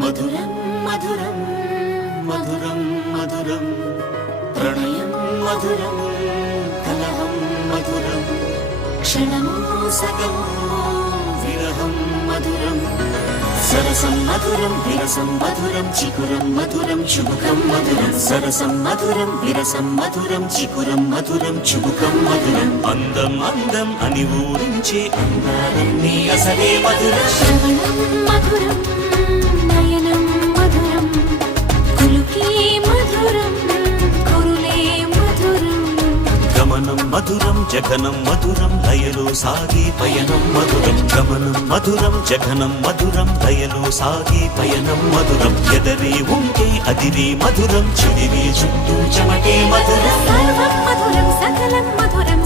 మధురం మధురం మధురం మధురం ప్రణయం మధురం కలహం మధురం క్షణము సగము విరహం మధురం సరసం మధురం విరసం మధురం చికురం మధురం చుబుకం మధురం సరసం మధురం విరసం మధురం చికురం మధురం చుబుకం మధురం అందం అందం అని ఊరించే అందాలన్నీ అసలే మధురం శ్రవణం మధురం నయనం మధురం కులుకే మధురం కురులే మధురం గమనం మధురం జగనం మధురం లయలో సాగే పయనం మధురం గమనం మధురం జగనం మధురం లయలో సాగే పయనం మధురం ఎదరే ఉంటే అదిరే మధురం చెదిరే చుట్టూ చెమటే మధురం సర్వం మధురం సకలం మధురం